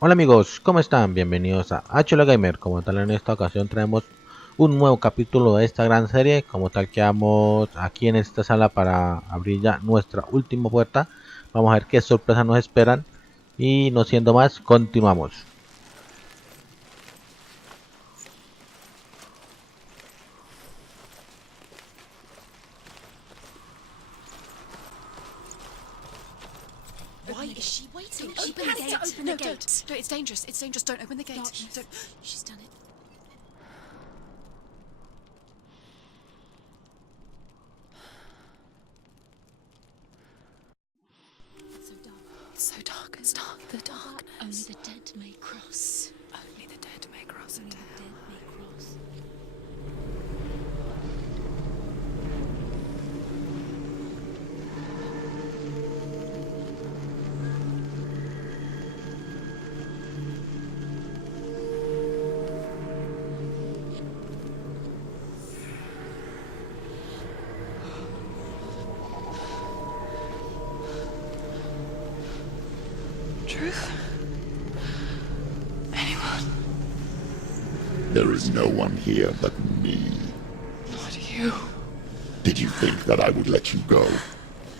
Hola amigos, ¿cómo están? Bienvenidos a Hola Gamer. Como tal, en esta ocasión traemos un nuevo capítulo de esta gran serie. Como tal, quedamos aquí en esta sala para abrir ya nuestra última puerta. Vamos a ver qué sorpresas nos esperan. Y no siendo más, continuamos. Why is she waiting? She Open the has gate. to open the No, gate. don't. No, it's dangerous. It's dangerous. Don't open the gate. Not. Don't. She's done it. So dark. It's so dark. It's dark. The darkness. Only the dead may cross. Only the dead may cross Only into the hell. dead may cross. Truth? Anyone? There is no one here but me. Not you. Did you think that I would let you go?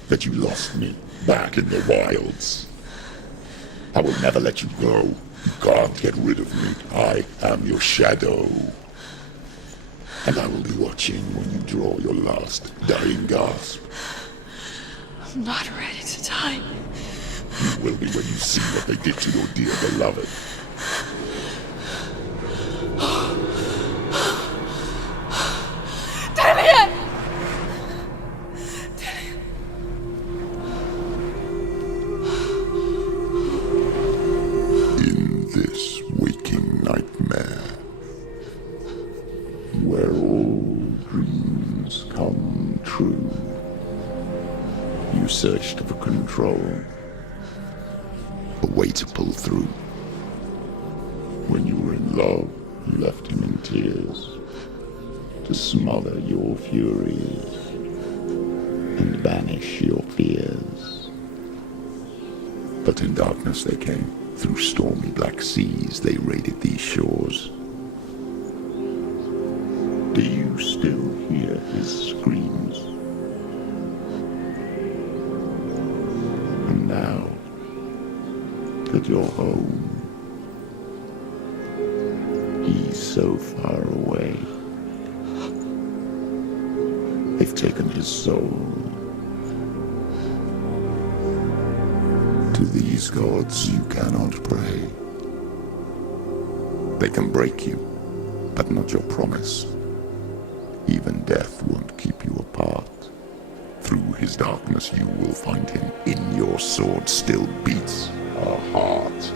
That you lost me back in the wilds? I will never let you go. You can't get rid of me. I am your shadow. And I will be watching when you draw your last dying gasp. I'm not ready to die. You will be when you see what they did to your dear beloved. También. In this waking nightmare, where all dreams come true, you searched for control, a way to pull through. When you were in love, you left him in tears, to smother your furies and banish your fears. But in darkness they came. Through stormy black seas they raided these shores. Do you still hear his screams? And now that you're home, he's so far away. They've taken his soul. To these gods you cannot pray. They can break you, but not your promise. Even death won't keep you apart. Through his darkness you will find him. In your sword still beats a heart.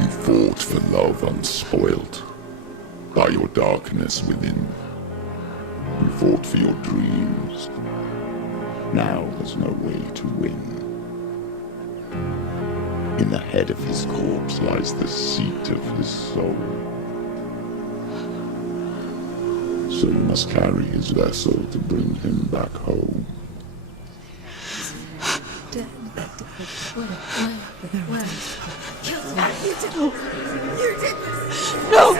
You fought for love unspoilt by your darkness within. You fought for your dreams. Now there's no way to win. In the head of his corpse lies the seat of his soul. So you must carry his vessel to bring him back home. Dead. Where? You did this. No.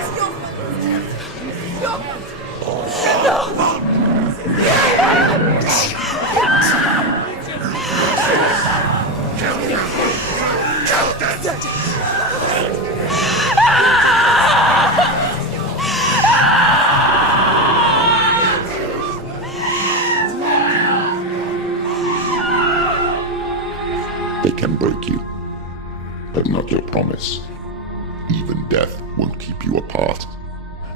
They can break you, but not your promise. Even death won't keep you apart.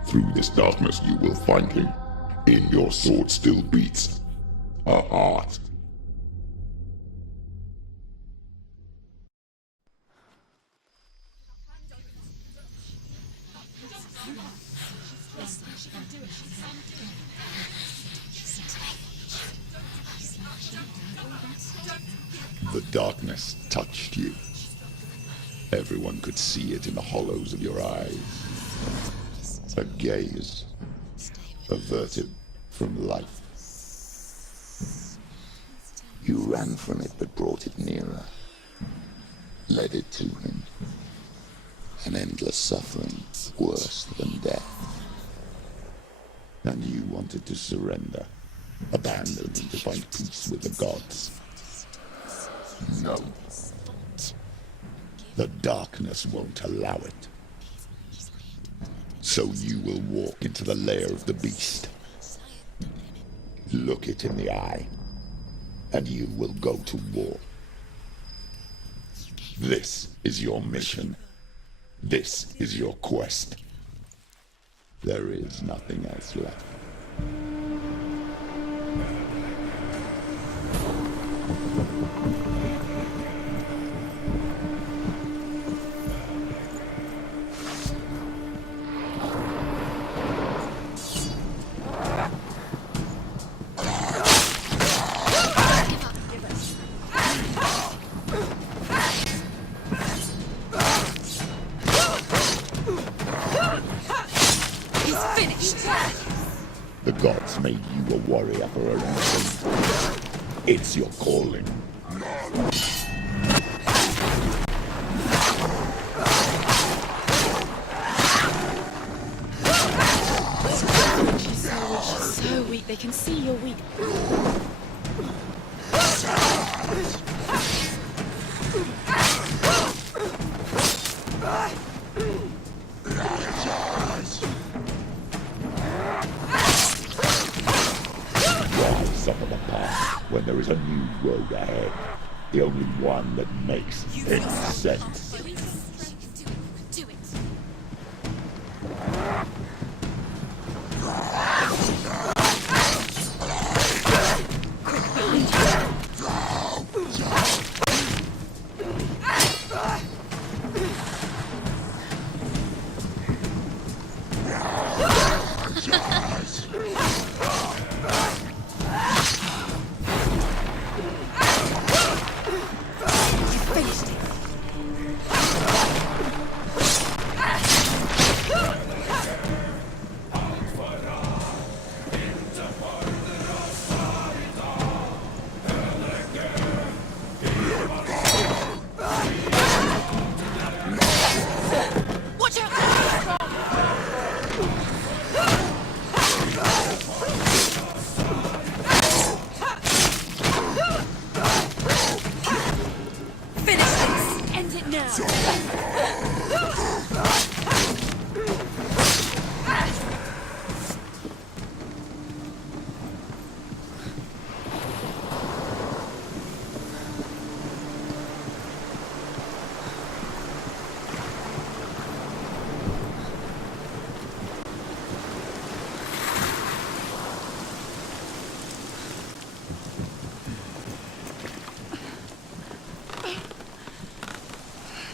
Through this darkness you will find him. In your sword still beats a heart. The darkness touched you. Everyone could see it in the hollows of your eyes. A gaze averted from life. You ran from it but brought it nearer. led it to him. An endless suffering worse than death. And you wanted to surrender, abandon and to find peace with the gods. No. The darkness won't allow it. So you will walk into the lair of the beast. Look it in the eye, and you will go to war. This is your mission. This is your quest. There is nothing else left. The gods made you a warrior for a reason. It's your calling. She's so weak. They can see you're weak. Suffer the past when there is a new road ahead. The only one that makes any sense. Do it.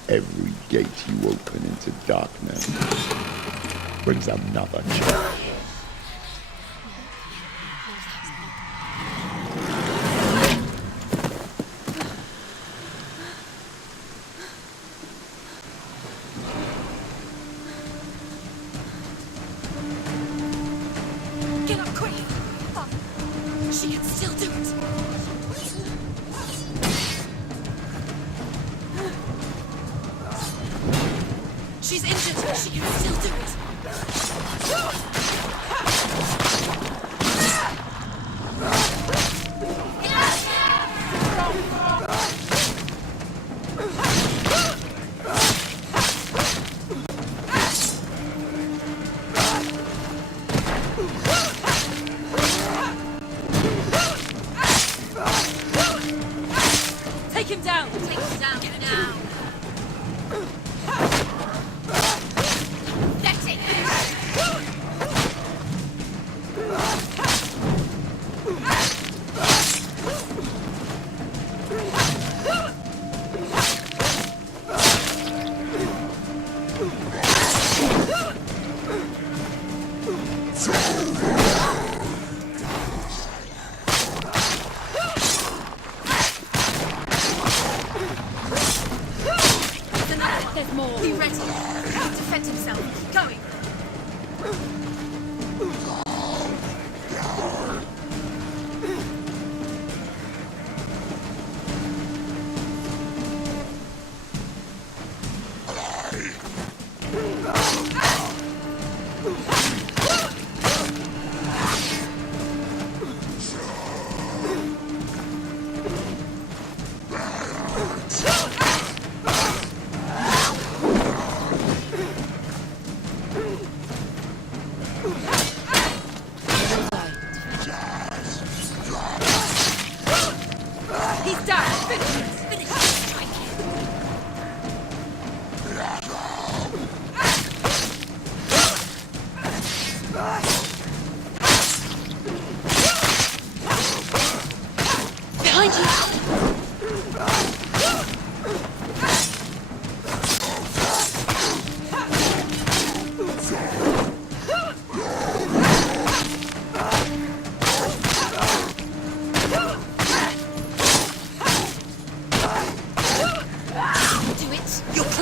Every gate you open into darkness brings another change. Get up quick! She can still do it! She's injured, but she can still do it! Take him down! Take him down now! That's it! There's more. Be ready. Defend himself. Keep going.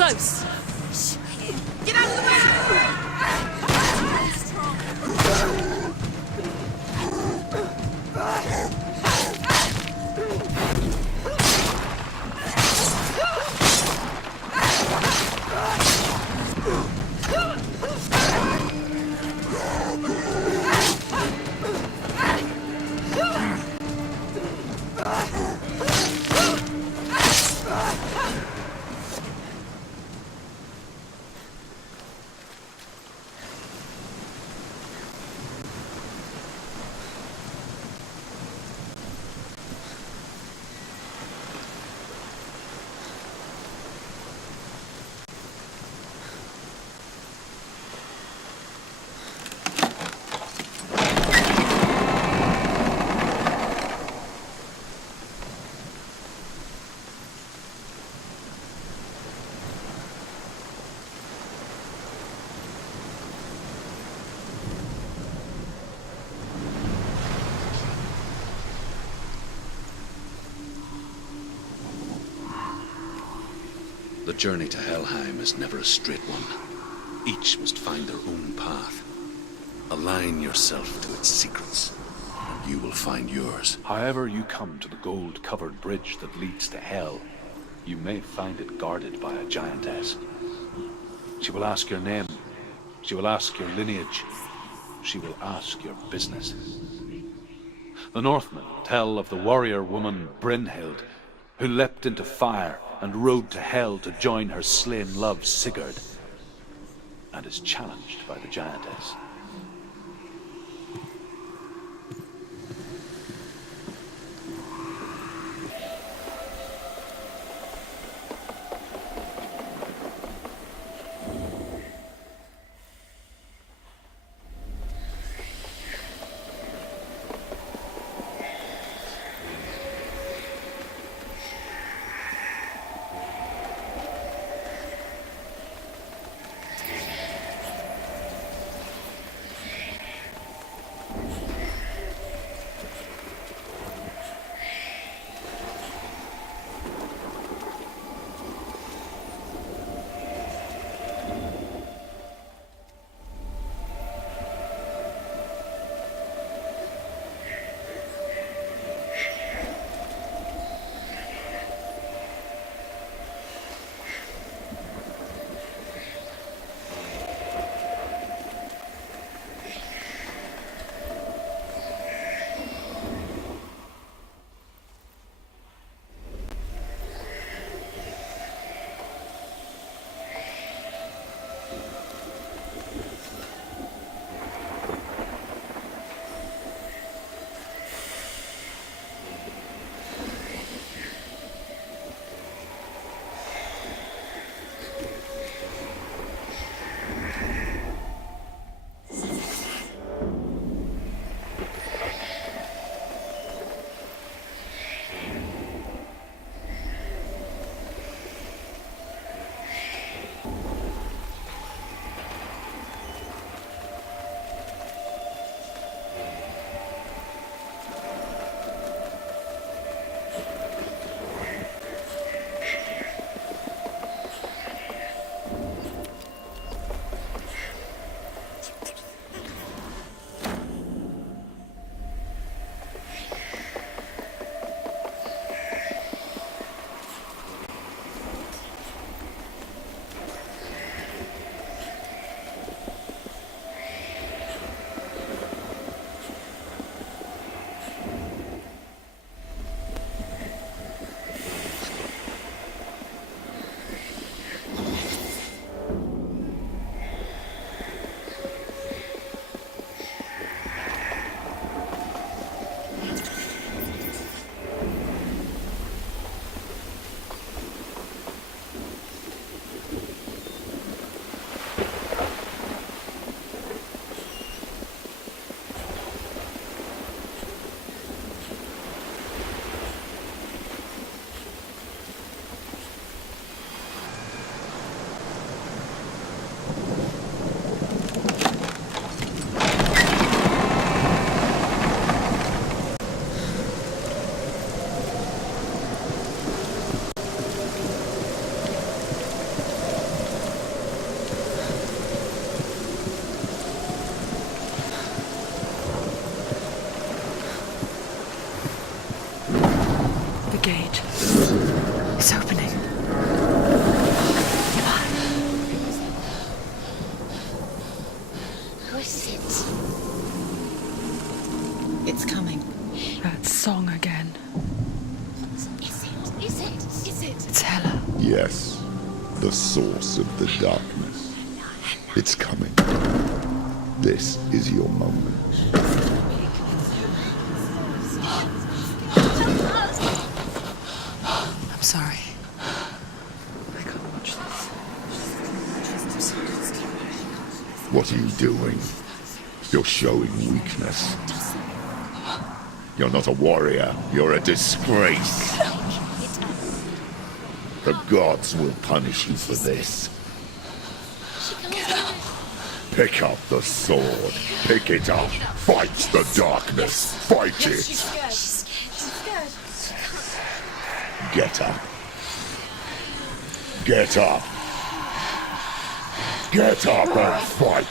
close. Get out of the way! The journey to Helheim is never a straight one. Each must find their own path. Align yourself to its secrets, and you will find yours. However you come to the gold-covered bridge that leads to Hell, you may find it guarded by a giantess. She will ask your name. She will ask your lineage. She will ask your business. The Northmen tell of the warrior woman Brynhild, who leapt into fire and rode to Hell to join her slain love Sigurd, and is challenged by the giantess. the source of the darkness. It's coming. This is your moment. I'm sorry. I can't watch this. What are you doing? You're showing weakness. You're not a warrior. You're a disgrace. The gods will punish you for this. Pick up the sword. Pick it up. Fight the darkness. Fight it. Get up. Get up. Get up and fight.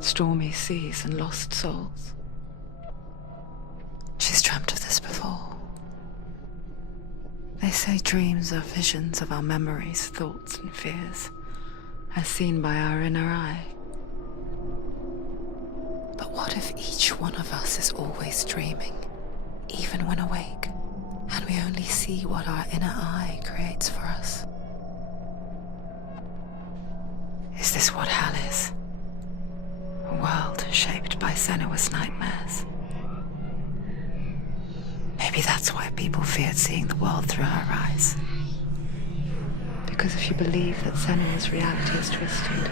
Stormy seas and lost souls. She's dreamt of this before. They say dreams are visions of our memories, thoughts and fears, as seen by our inner eye. But what if each one of us is always dreaming, even when awake, and we only see what our inner eye creates for us? Is this what hell is? A world shaped by Senuas nightmares. Maybe that's why people feared seeing the world through her eyes. Because if you believe that Senua's reality is twisted,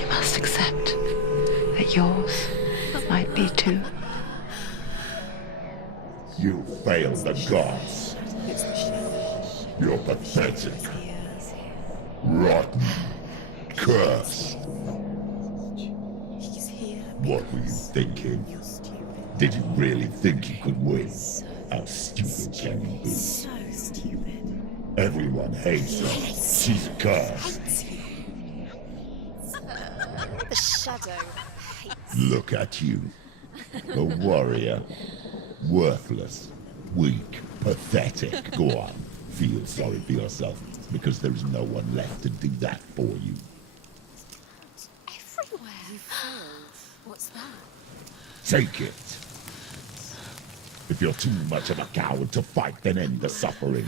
you must accept that yours might be too. You failed the gods. You're pathetic. Rotten. Cursed. What were you thinking? Did you really think you could win? How stupid can you be? So stupid. Everyone hates her. She's cursed. The shadow hates. Look at you. A warrior. Worthless. Weak. Pathetic. Go on. Feel sorry for yourself, because there is no one left to do that for you. Everywhere. You fool. What's that? Take it. If you're too much of a coward to fight, then end the suffering.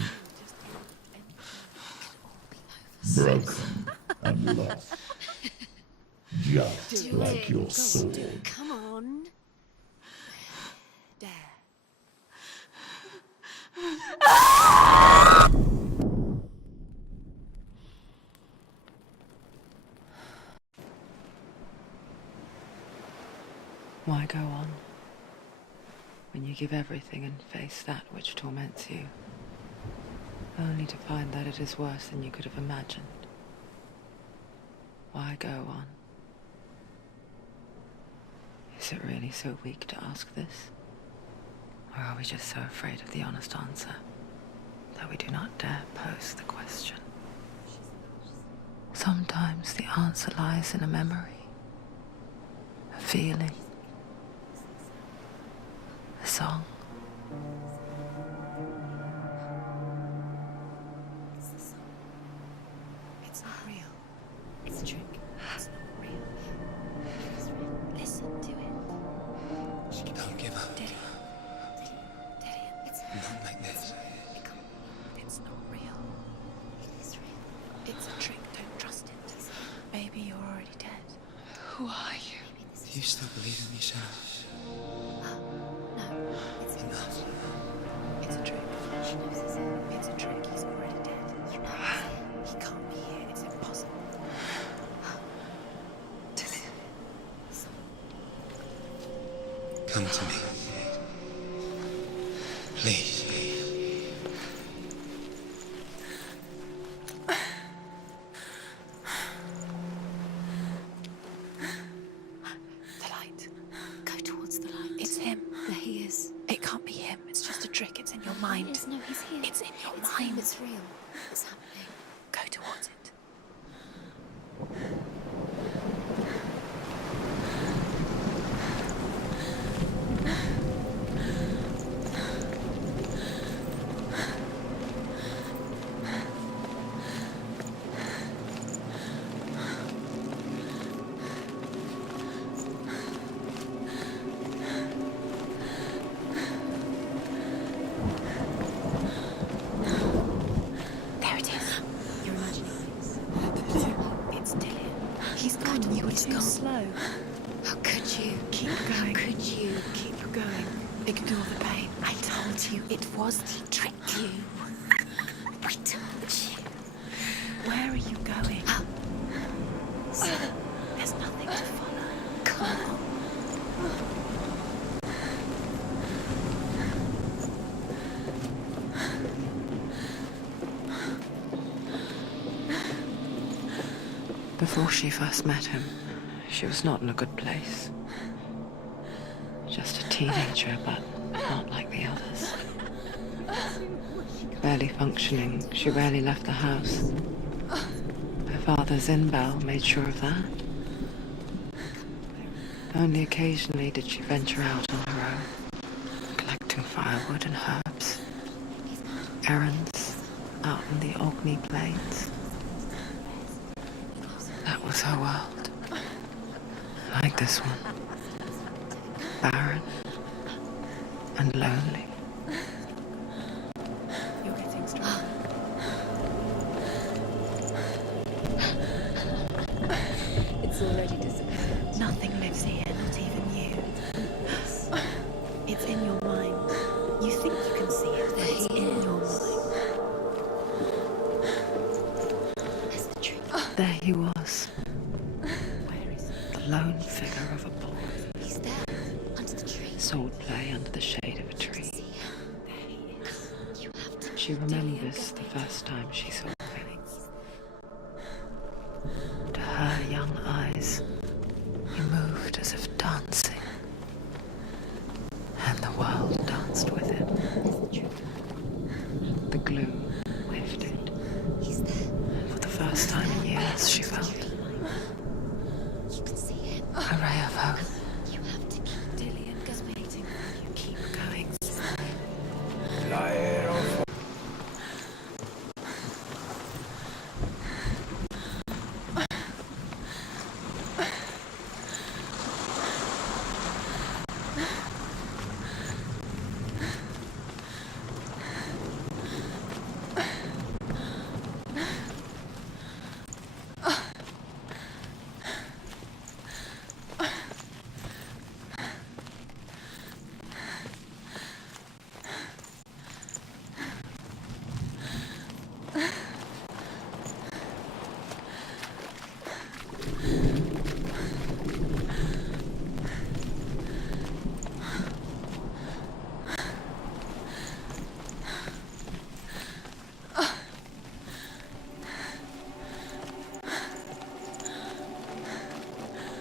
Broken and lost. Just like your sword. Come on. Dare. Why go on when you give everything and face that which torments you, only to find that it is worse than you could have imagined? Why go on? Is it really so weak to ask this? Or are we just so afraid of the honest answer that we do not dare pose the question? Sometimes the answer lies in a memory, a feeling, a song. It's not real. It's a trick. It's not real. It's real. Listen to it. Don't give up. Daddy. Daddy. It's Not like this. It's not real. It is real. It's a trick. Don't trust it. Maybe you're already dead. Who are you? Do you still believe in me, Senuas? No. It's Enough. It's a trick. She knows it's him. It's a trick. He's already dead. You know it's him. He can't be here. It's impossible. Come to me. Please. The light. Go towards the light. It's him. There he is. It can't be him. It's just a trick. It's in your mind. Yes, no, he's here. It's in your It's mind. him, it's real. It's happening. Go towards it. What's too gone? slow. How could you? Keep How going. could you? Keep going. Ignore the pain. I told you it was to trick you. I told you. Where are you going? Up. There's nothing to follow. Come on. Before she first met him, she was not in a good place. Just a teenager, but not like the others. Barely functioning, she rarely left the house. Her father's in-bell made sure of that. Only occasionally did she venture out on her own, collecting firewood and herbs, errands out in the Orkney Plains. That was her world. Like this one. Barren and lonely. You're getting stronger. It's already disappeared. Nothing lives here, not even you. It's in your mind. You think you can see it, but it's in your mind. That's the truth. There he was. Where is he? The lone figure of a boy. He's there, under the tree. Sword play under the shade of a tree. See him. There he is. You have to. She remembers the first time she saw him. To her young eyes, he moved as if dancing. And the world danced with him. The gloom lifted. He's there. For the first time in years, she felt You can see him. a ray of hope. You have to keep Dillian is waiting for you. Keep going.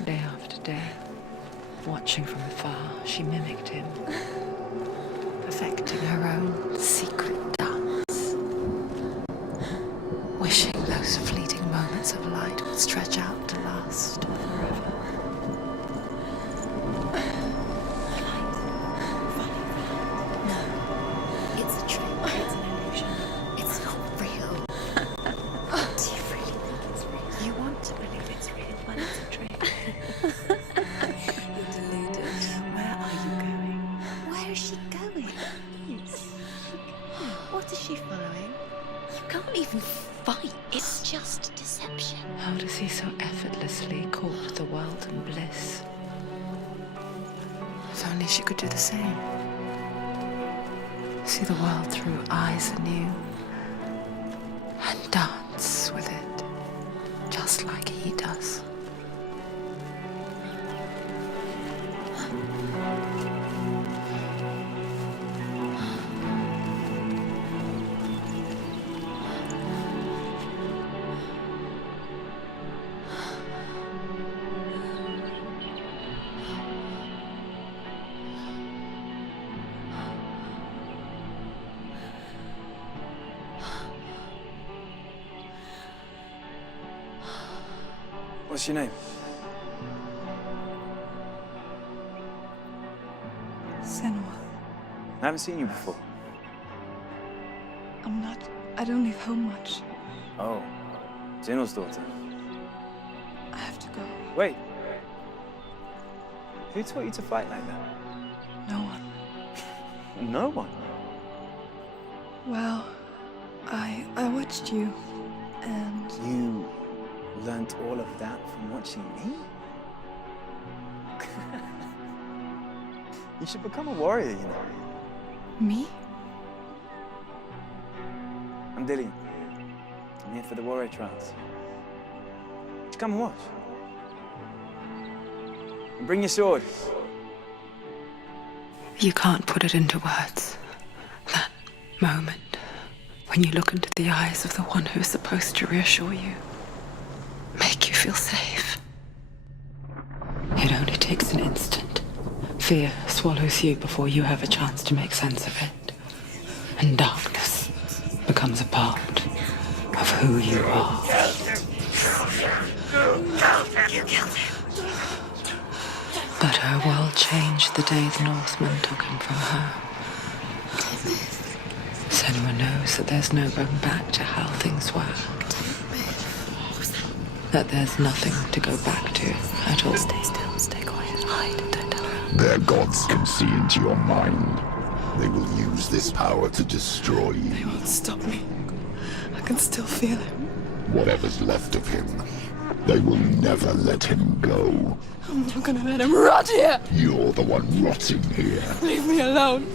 Day after day, watching from afar, she mimicked him, perfecting her own secret dance, wishing those fleeting moments of light would stretch out to last forever. No. It's a trick. It's an illusion. It's not real. Do you really think it's real? You want to believe it's real, but it's a trick. You're deluded. Where are you going? Where is she going? What is she following? You can't even fight. It's just deception. How does he so effortlessly court the world and bliss? If only she could do the same. See the world through eyes anew and dance with it, just like he does. What's your name? Senua. I haven't seen you before. I don't leave home much. Oh, Zeno's daughter. I have to go. Wait. Who taught you to fight like that? No one. No one. Well, I watched you, and You learnt all of that from watching me? You should become a warrior, you know. Me? I'm Dillian. I'm here for the warrior trials. Just come and watch. And bring your sword. You can't put it into words. That moment when you look into the eyes of the one who's supposed to reassure you, make you feel safe. It only takes an instant. Fear swallows you before you have a chance to make sense of it. And darkness becomes a part of who you are. You killed him. But her world changed the day the Northmen took him from her. Senua knows that there's no going back to how things were. That there's nothing to go back to at all. Stay still, stay quiet, hide, don't tell her. Their gods can see into your mind. They will use this power to destroy They you. won't stop me. I can still feel him. Whatever's left of him, they will never let him go. I'm not gonna let him rot here. You're the one rotting here. Leave me alone.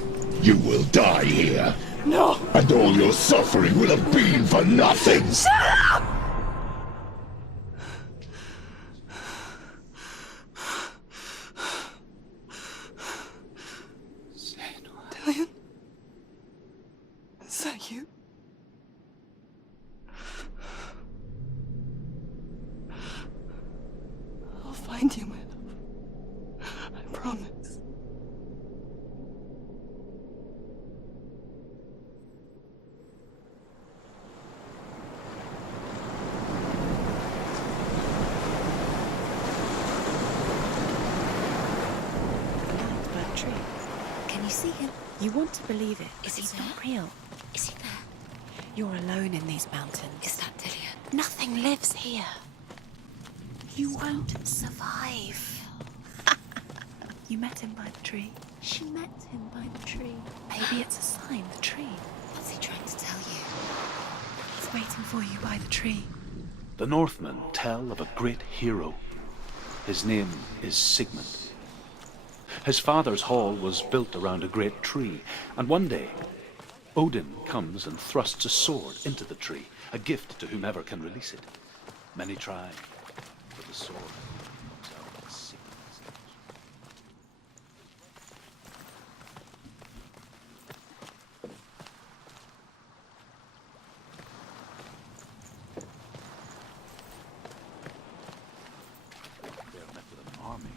You will die here. No. And all your suffering will have been for nothing. Shut up! Dillian? Is that you? I'll find you, my love. I promise. That tree. Can you see him? You want to believe it, but Is he he's there? not real. Is he there? You're alone in these mountains. Is that Dillian? Nothing lives here. You won't survive. You met him by the tree. She met him by the tree. Maybe it's a sign, the tree. What's he trying to tell you? He's waiting for you by the tree. The Northmen tell of a great hero. His name is Sigmund. His father's hall was built around a great tree, and one day, Odin comes and thrusts a sword into the tree, a gift to whomever can release it. Many try, but the sword comes out as Sigmund's. They are met with an army,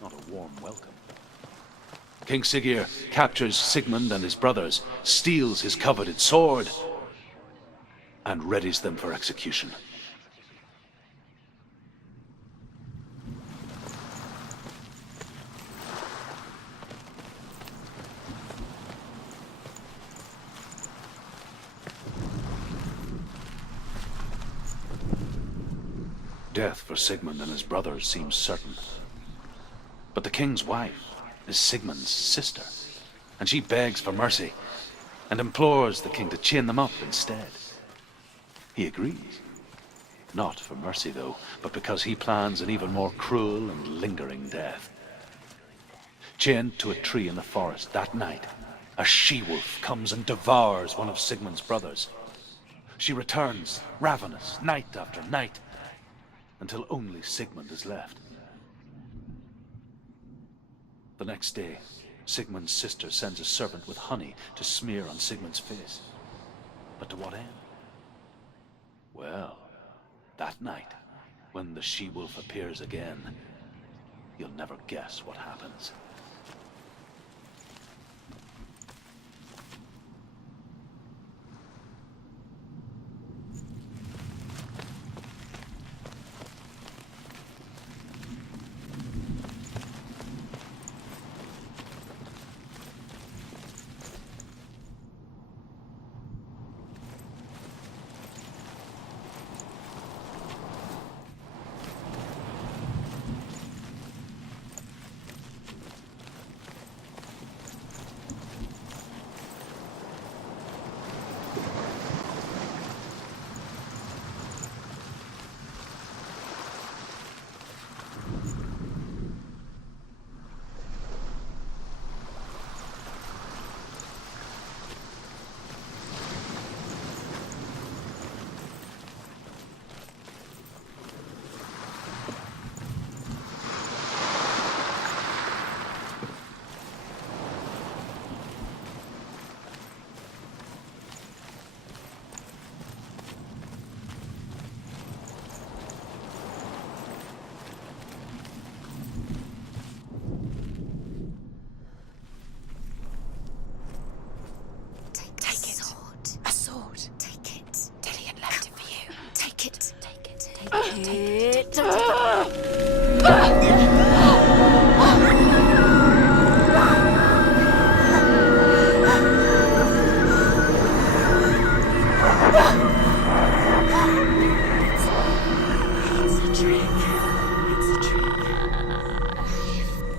not a warm welcome. King Siggeir captures Sigmund and his brothers, steals his coveted sword, and readies them for execution. Death for Sigmund and his brothers seems certain. But the king's wife is Sigmund's sister, and she begs for mercy and implores the king to chain them up instead. He agrees. Not for mercy, though, but because he plans an even more cruel and lingering death. Chained to a tree in the forest that night, a she-wolf comes and devours one of Sigmund's brothers. She returns, ravenous, night after night, until only Sigmund is left. The next day, Sigmund's sister sends a servant with honey to smear on Sigmund's face. But to what end? Well, that night, when the she-wolf appears again, you'll never guess what happens. Take it. Take it. Take it. Take it. Don't take It's a trick. It's a trick.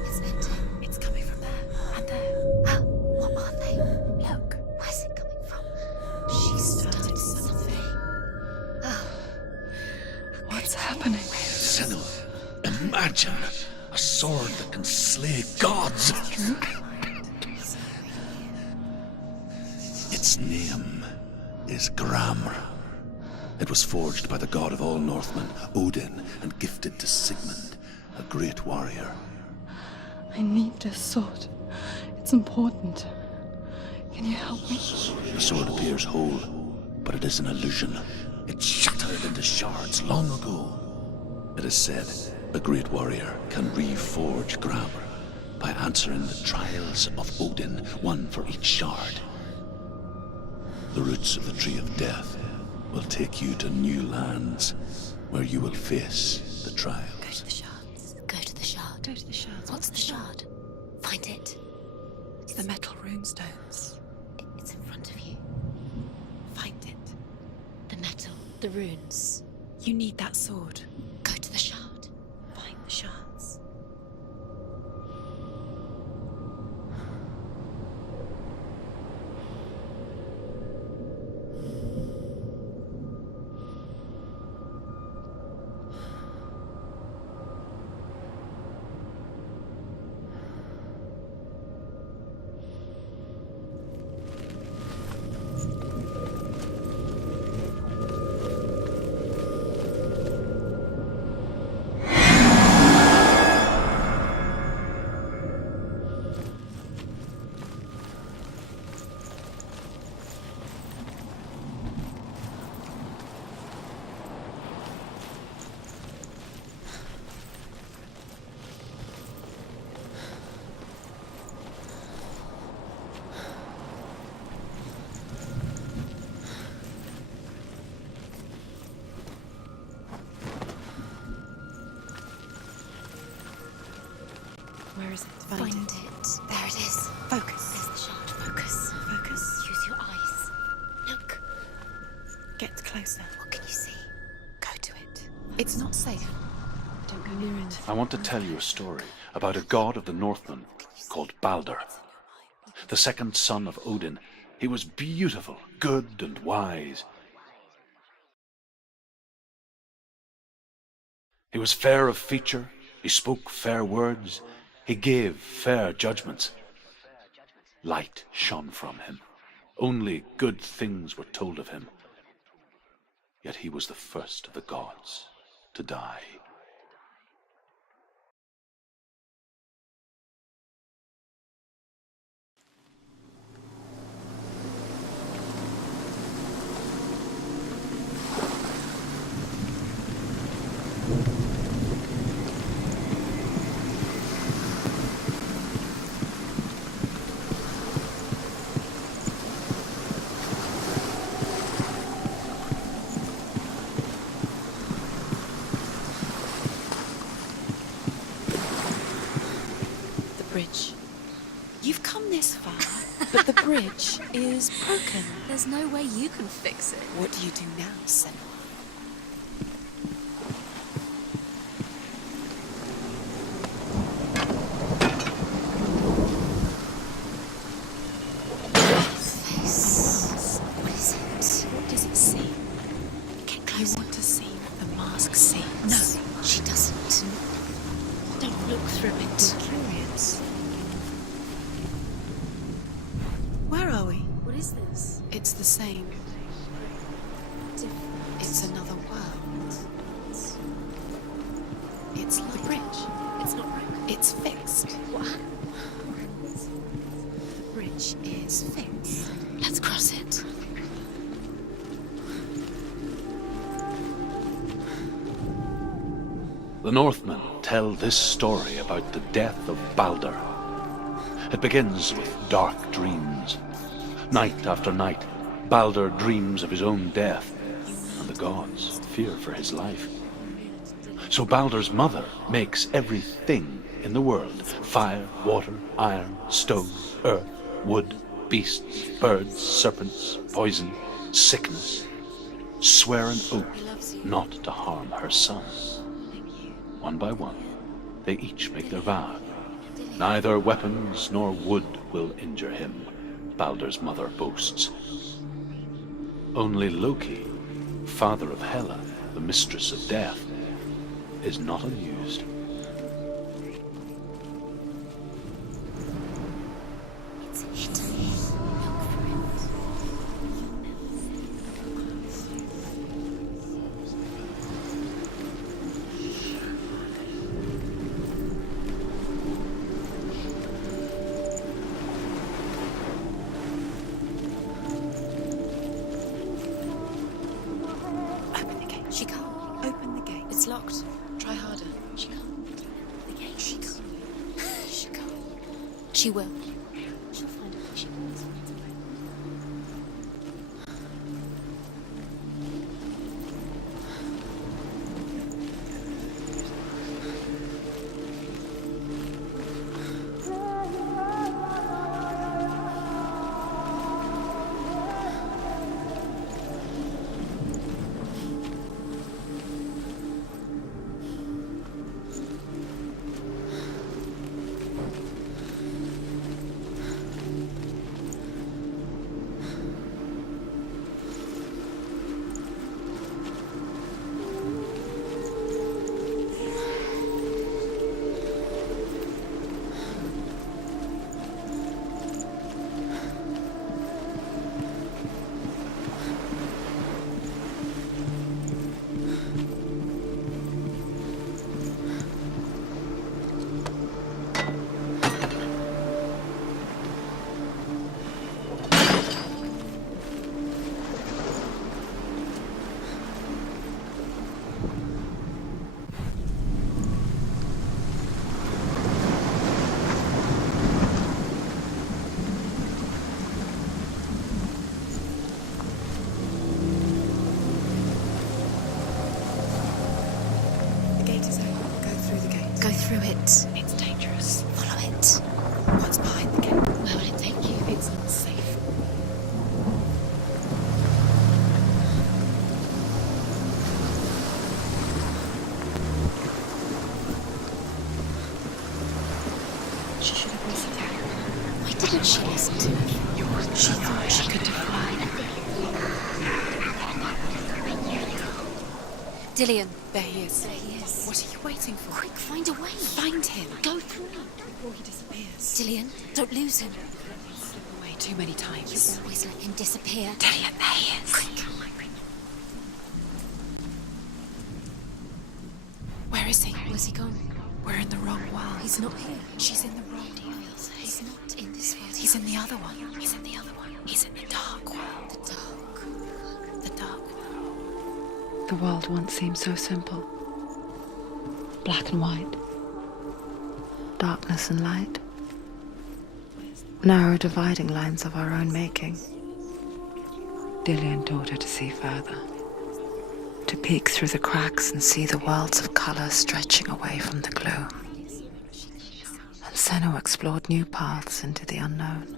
It's empty. It's coming from there and there. Oh, what are they? Look. Where's it coming from? She started something. Oh. What's happening? Senua, imagine a sword that can slay gods. Its name is Gram. It was forged by the god of all Northmen, Odin, and gifted to Sigmund, a great warrior. I need this sword. It's important. Can you help me? The sword appears whole, but it is an illusion. It shattered into shards long ago. It is said a great warrior can reforge Gram by answering the trials of Odin, one for each shard. The roots of the Tree of Death will take you to new lands where you will face the trial. Go to the shards. Go to the shard. Go to the shards. What's the shard? Find it. It's the metal runestones. It's in front of you. Find it. The metal. The runes. You need that sword. Go to the shard. Find the shards. Where is it? Find it. There it is. Focus. There's the shard. Focus. Focus. Use your eyes. Look. Get closer. What can you see? Go to it. It's not safe. Don't go near it. I want to tell you a story about a god of the Northmen called Balder. The second son of Odin. He was beautiful, good, and wise. He was fair of feature. He spoke fair words. He gave fair judgments. Light shone from him. Only good things were told of him. Yet he was the first of the gods to die. Bridge. You've come this far, but the bridge is broken. There's no way you can fix it. What do you do now, Senua? Face. What is it? What does it see? Get You closer. want to see what the mask sees? No, she doesn't. Don't look through it. Curious. Where are we? What is this? It's the same. Different. It's another world. It's like the bridge. It's not broken. It's fixed. What? The bridge is fixed. Let's cross it. The Northmen tell this story about the death of Balder. It begins with dark dreams. Night after night, Balder dreams of his own death, and the gods fear for his life. So Baldur's mother makes everything in the world, fire, water, iron, stone, earth, wood, beasts, birds, serpents, poison, sickness, swear an oath not to harm her son. One by one, they each make their vow. Neither weapons nor wood will injure him, Baldur's mother boasts. Only Loki, father of Hela, the mistress of death, is not amused. Open the gate. She can't. Open the gate. It's locked. Try harder. She can't. The gate. She can't. She can't. She will. She'll find out. She wants. Go through it. It's dangerous. Follow it. What's behind the gate? Where will it take you? It's unsafe. She should have listened to him. Why didn't she listen to him? She thought she could fly. Dillion. There he is. There he is. What are you waiting for? Quick, find a way. Find him. Go through before he disappears. Dillion, don't lose him. Slip away too many times. You always let him disappear. Dillion, there he is. Quick. Where is he? Where's he gone? We're in the wrong world. He's not here. She's in the wrong world. He's not in this world. He's in the other one. He's in the other one. He's in the dark world. The dark. The dark world. The world once seemed so simple. Black and white. Darkness and light. Narrow dividing lines of our own making. Dillion taught her to see further. To peek through the cracks and see the worlds of colour stretching away from the gloom. And Senua explored new paths into the unknown.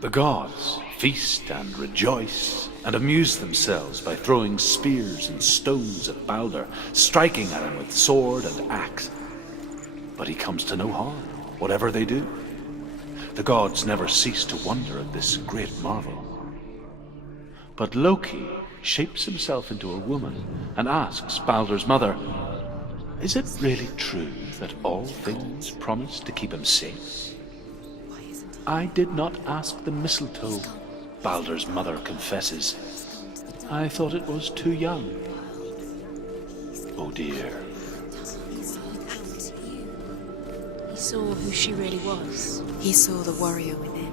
The gods feast and rejoice and amuse themselves by throwing spears and stones at Baldur, striking at him with sword and axe. But he comes to no harm, whatever they do. The gods never cease to wonder at this great marvel. But Loki shapes himself into a woman and asks Baldur's mother, "Is it really true that all things promise to keep him safe?" "I did not ask the mistletoe," Baldur's mother confesses. "I thought it was too young." Oh dear. He saw who she really was. He saw the warrior within.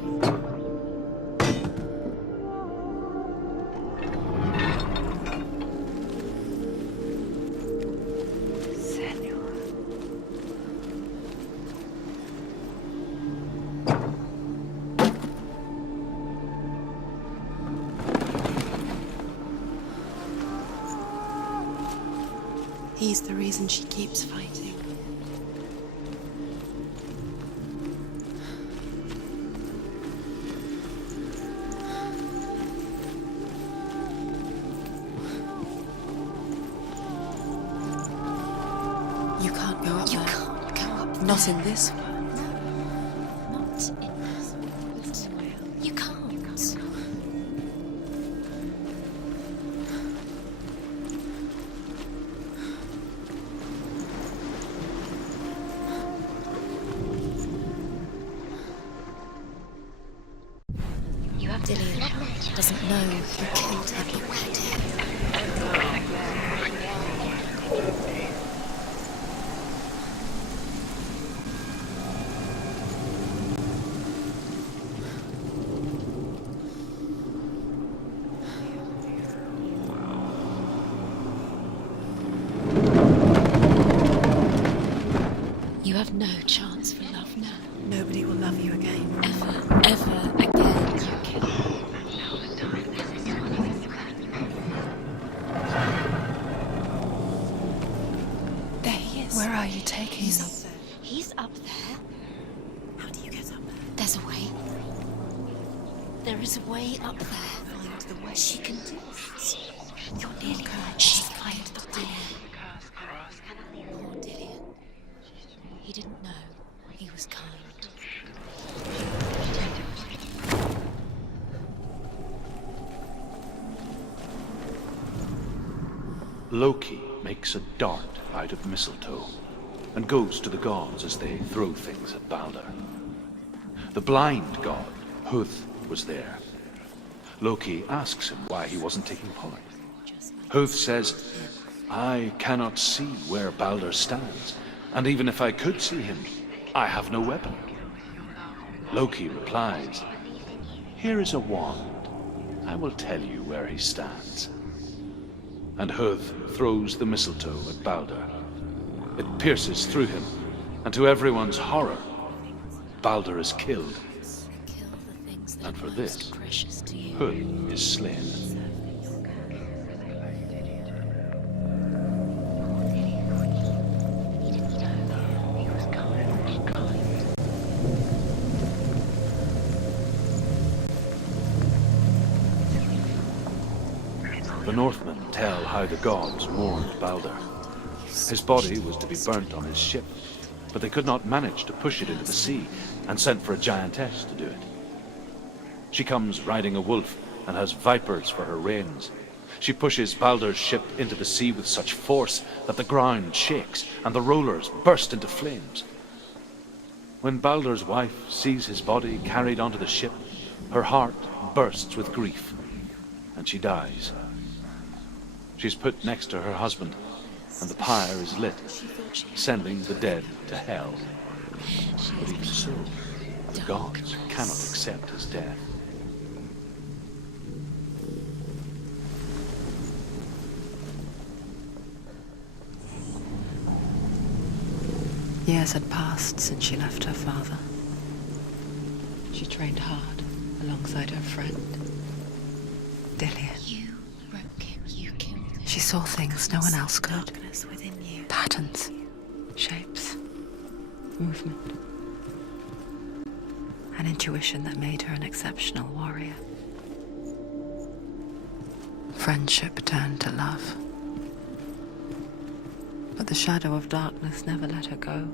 He's the reason she keeps fighting. You can't go up there. You can't go up there. Not in this world. Not in this world. You can't. You have Dillian doesn't know who killed him. You have no chance for love now. Nobody will love you again. Ever again. You can. There he is. Where are you taking him? He's up there. How do you get up there? There's a way. There is a way up there. Find the way. She can do it. You're nearly right. She's find the way. Poor Dillian. He didn't know he was kind. Loki makes a dart out of mistletoe and goes to the gods as they throw things at Balder. The blind god, Huth, was there. Loki asks him why he wasn't taking part. Huth says, I cannot see where Balder stands, and even if I could see him, I have no weapon. Loki replies, here is a wand. I will tell you where he stands. And Huth throws the mistletoe at Balder. It pierces through him, and to everyone's horror, Balder is killed. Kill the things that And for are this, most precious to you. Huth is slain. The Northmen tell how the gods mourned Balder. His body was to be burnt on his ship, but they could not manage to push it into the sea, and sent for a giantess to do it. She comes riding a wolf and has vipers for her reins. She pushes Balder's ship into the sea with such force that the ground shakes and the rollers burst into flames. When Balder's wife sees his body carried onto the ship, her heart bursts with grief, and she dies. She's put next to her husband, and the pyre is lit, sending the dead to hell. But even so, the gods cannot accept his death. Years had passed since she left her father. She trained hard alongside her friend, Dillian. You broke him. You killed him. She saw things no one else could. Darkness within you. Patterns, shapes, movement. An intuition that made her an exceptional warrior. Friendship turned to love. But the shadow of darkness never let her go,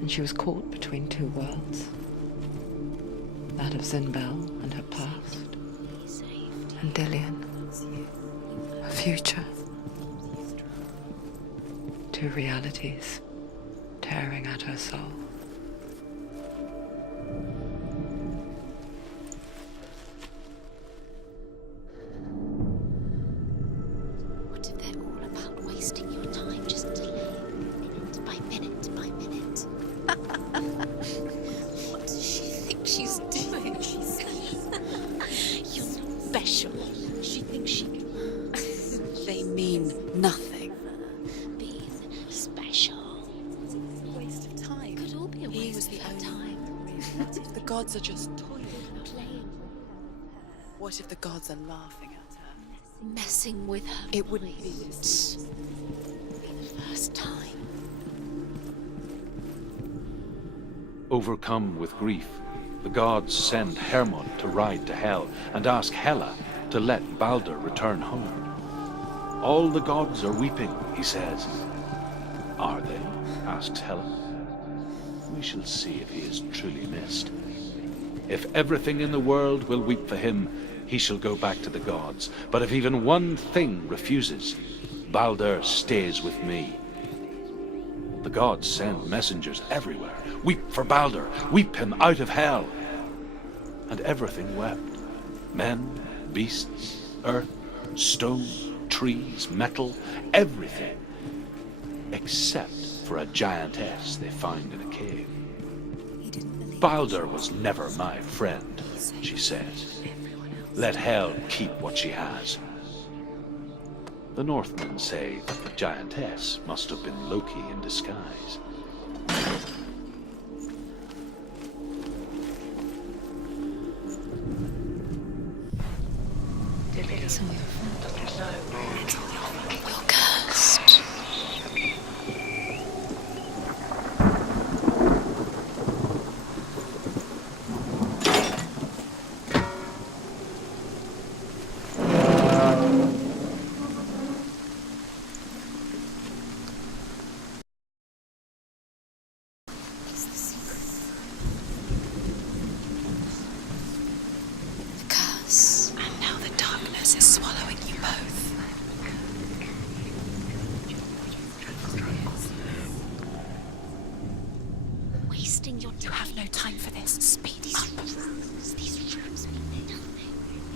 and she was caught between two worlds. That of Zinbel and her past, and Dillian, her future. Two realities tearing at her soul. What if they're all about wasting your time just to live, minute by minute by minute? What does she think she's doing? You're special. She thinks she can They mean nothing. be special. Waste of time. Could all be a He waste was of the her only time. What if the gods are just toying? Playing, What if the gods are laughing at her? messing with her. It wouldn't be mind. this. first time. Overcome with grief, the gods send Hermod to ride to Hell and ask Hela to let Balder return home. All the gods are weeping, he says. Are they? Asks Hela. We shall see if he is truly missed. If everything in the world will weep for him, he shall go back to the gods. But if even one thing refuses, Balder stays with me. The gods send messengers everywhere. Weep for Balder, weep him out of Hell. And everything wept. Men, beasts, earth, stone, trees, metal, everything. Except for a giantess they find in a cave. Balder was never my friend, she says. Let Hel keep what she has. The Northmen say that the giantess must have been Loki in disguise. You're cursed. The curse. And now the darkness is swallowing you both. Wasting your time. You have no time for this. Speed up. These rooms mean nothing.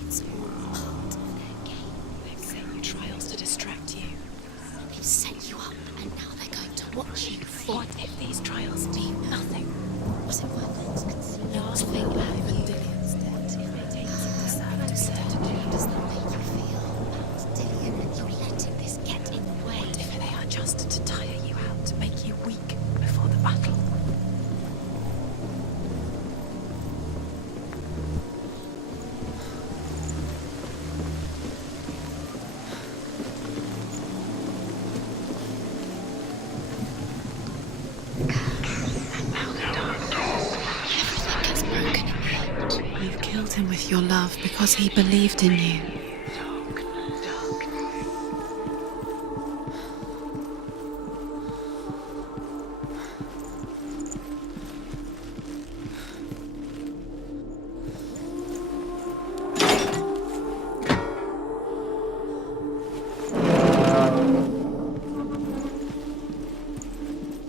It's all part of their game. They've set you trials to distract you. They've set you up, and now they're going to watch you. What if these trials mean nothing? Was it worth it? Last thing you have in Dillian's debt. If they take you to serve absurd, how does that make you feel? Dillian, you letting this get in the way. What if they are just to tire you out, to make you weak before the battle? You've killed him with your love because he believed in you.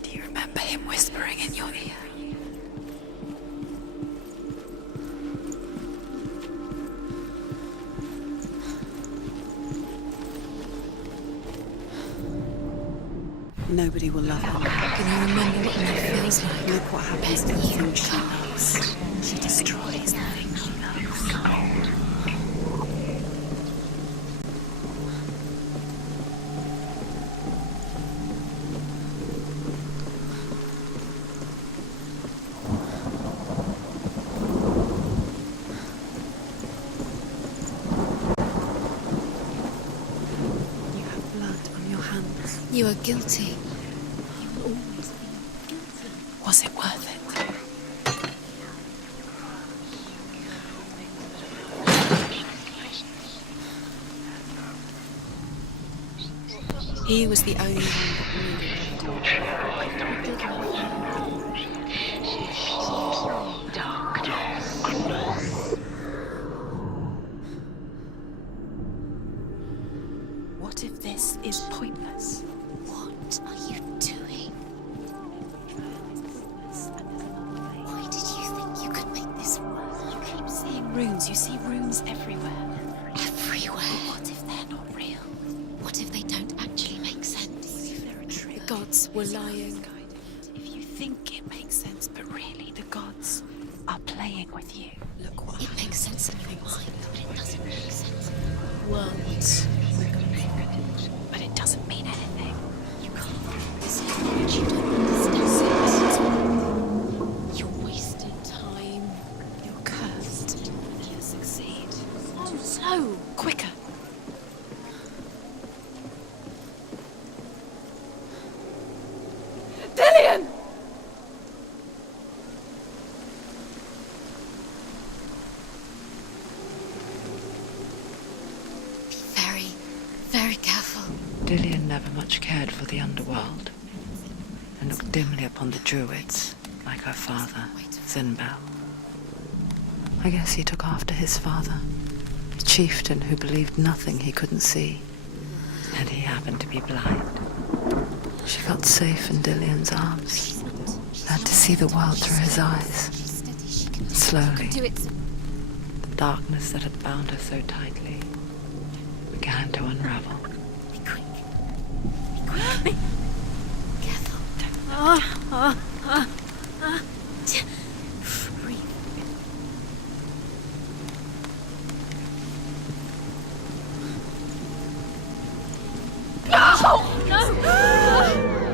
Do you remember him whispering in your ear? Nobody will love her. Can you remember what love feels like? Look what happens to the things she loves. She destroys the thing she loves. You have blood on your hands. You are guilty. You will always be guilty. Was it worth it? He was the only one that really loved her. What if this is pointless? What are you doing? Why did you think you could make this work? You keep seeing runes. You see runes everywhere. Everywhere? What if they're not real? What if they don't actually make sense? If they're a trick? The gods were lying. If you think it makes sense, but really the gods are playing with you. Look what it makes sense in your mind, but it doesn't make sense in the world. But it doesn't mean anything. You can't understand what you don't understand. You're wasting time. You're cursed. You'll succeed. So, quicker. Very careful. Dillian never much cared for the underworld and looked dimly upon the druids, like her father, Zinbel. I guess he took after his father, a chieftain who believed nothing he couldn't see, and he happened to be blind. She felt safe in Dillian's arms, learned to see the world through his eyes. And slowly, the darkness that had bound her so tightly began to unravel. Be quick. Be quick. Careful. Breathe.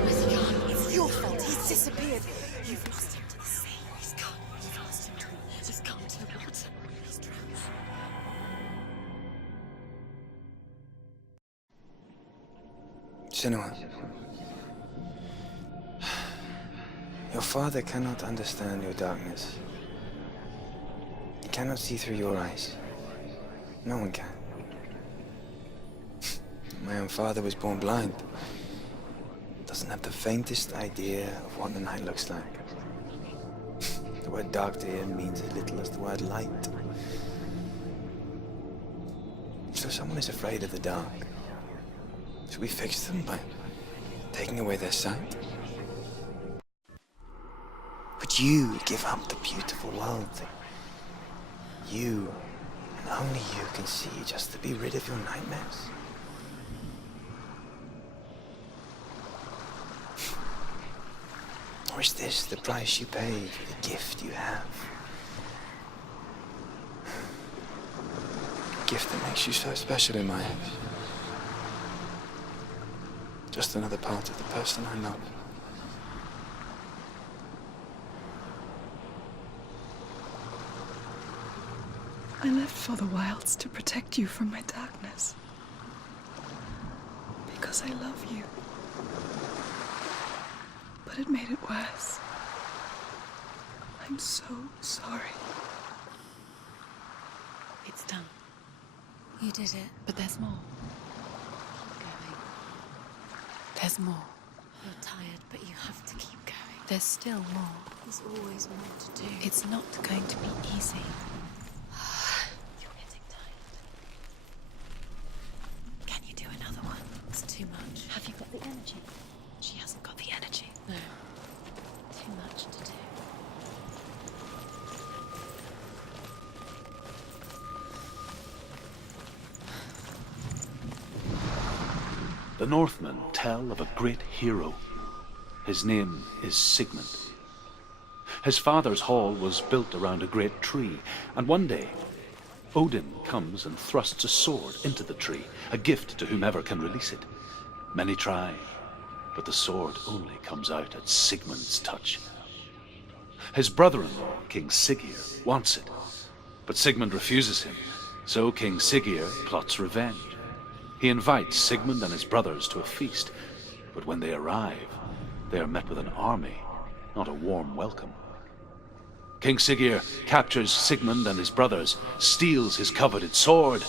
Where's he gone? It's your fault. He's disappeared. You've lost him to the sea. He's gone. You've lost him to the He's gone to the water. He's drowned. Senuas. Your father cannot understand your darkness. He cannot see through your eyes. No one can. My own father was born blind. Doesn't have the faintest idea of what the night looks like. The word dark to him means as little as the word light. So someone is afraid of the dark. Should we fix them by taking away their sight? Would you give up the beautiful world that you, and only you, can see just to be rid of your nightmares? Or is this the price you pay for the gift you have? A gift that makes you so special in my eyes. Just another part of the person I love. I left for the wilds to protect you from my darkness. Because I love you. But it made it worse. I'm so sorry. It's done. You did it. But there's more. Going. There's more. You're tired, but you have to keep going. There's still more. There's always more to do. It's not going to be easy. You're getting tired. Can you do another one? It's too much. Have you got the energy? She hasn't got the energy. No. Too much to do. The Northmen tell of a great hero. His name is Sigmund. His father's hall was built around a great tree, and one day, Odin comes and thrusts a sword into the tree, a gift to whomever can release it. Many try, but the sword only comes out at Sigmund's touch. His brother-in-law, King Siggeir, wants it, but Sigmund refuses him, so King Siggeir plots revenge. He invites Sigmund and his brothers to a feast, but when they arrive, they are met with an army, not a warm welcome. King Siggeir captures Sigmund and his brothers, steals his coveted sword,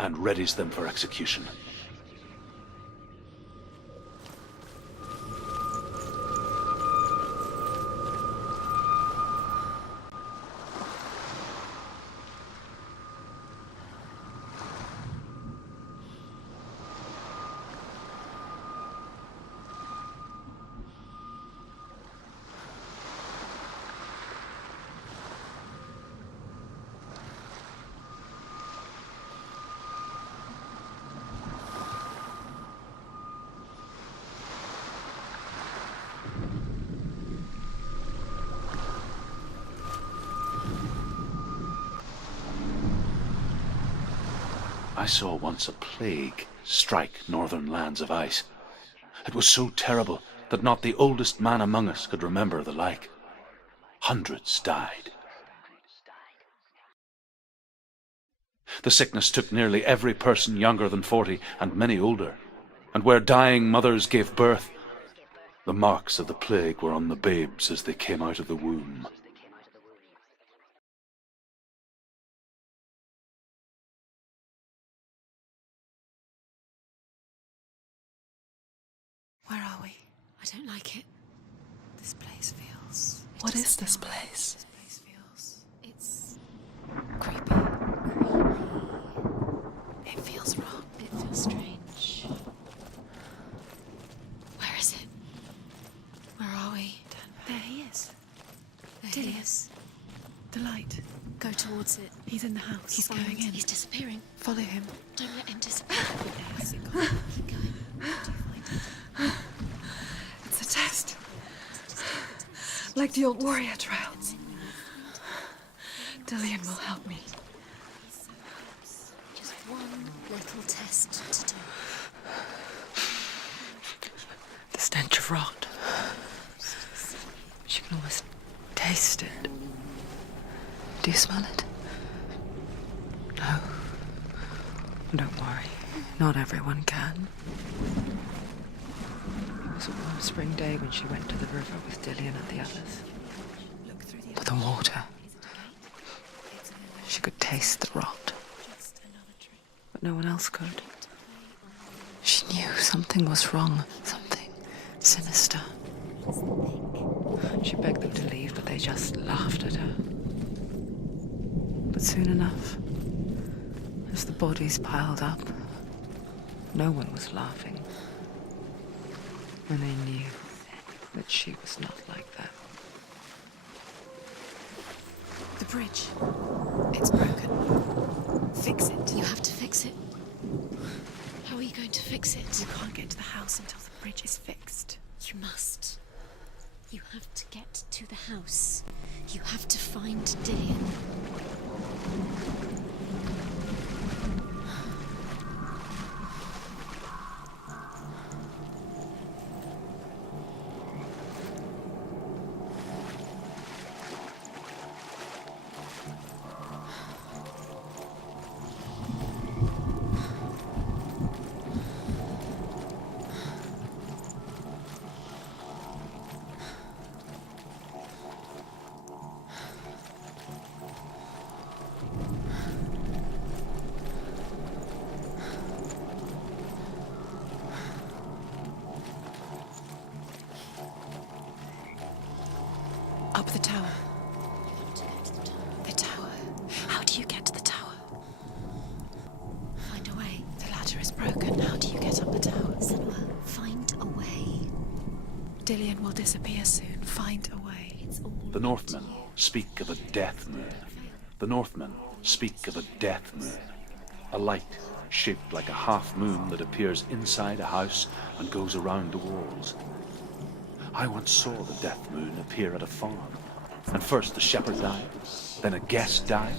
and readies them for execution. I saw once a plague strike northern lands of ice. It was so terrible that not the oldest man among us could remember the like. Hundreds died. The sickness took nearly every person younger than 40 and many older, and where dying mothers gave birth, the marks of the plague were on the babes as they came out of the womb. Where are we? I don't like it. This place feels... What is this place? This place feels... It's... creepy. It feels wrong. It feels strange. Where is it? Where are we? There he is. There he is. The light. Go towards it. He's in the house. He's going in. He's disappearing. Follow him. Don't let him disappear. Where's it gone? Keep going. How do you find it? It's a test. Like the old warrior trail. Dillian will help me. Just one little test to do. The stench of rot. She can almost taste it. Do you smell it? No. Don't worry. Not everyone can. It was a warm spring day when she went to the river with Dillian and the others. To the water. She could taste the rot. But no one else could. She knew something was wrong. Something sinister. She begged them to leave, but they just laughed at her. But soon enough, as the bodies piled up, no one was laughing. And they knew that she was not like that. The bridge. It's broken. Fix it. You have to fix it. How are you going to fix it? You can't get to the house until the bridge is fixed. You must. You have to get to the house. You have to find Dillian. Up the tower. The tower. How do you get to the tower? Find a way. The ladder is broken. How do you get up the tower? Senua, find a way. Dillian will disappear soon. Find a way. It's all The Northmen speak of a death moon. The Northmen speak of a death moon. A light shaped like a half moon that appears inside a house and goes around the walls. I once saw the death moon appear at a farm. And first the shepherd died, then a guest died,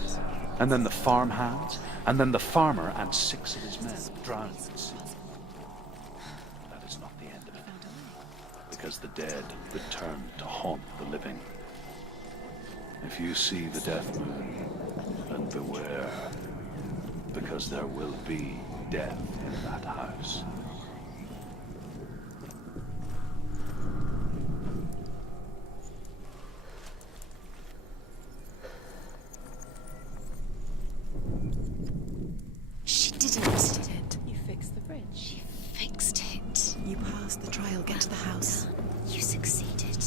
and then the farm hands, and then the farmer and 6 of his men drowned at sea. That is not the end of it, because the dead return to haunt the living. If you see the death moon, then beware, because there will be death in that house. She didn't. You fixed the bridge. She fixed it. You passed the trial. Get to the house. You succeeded.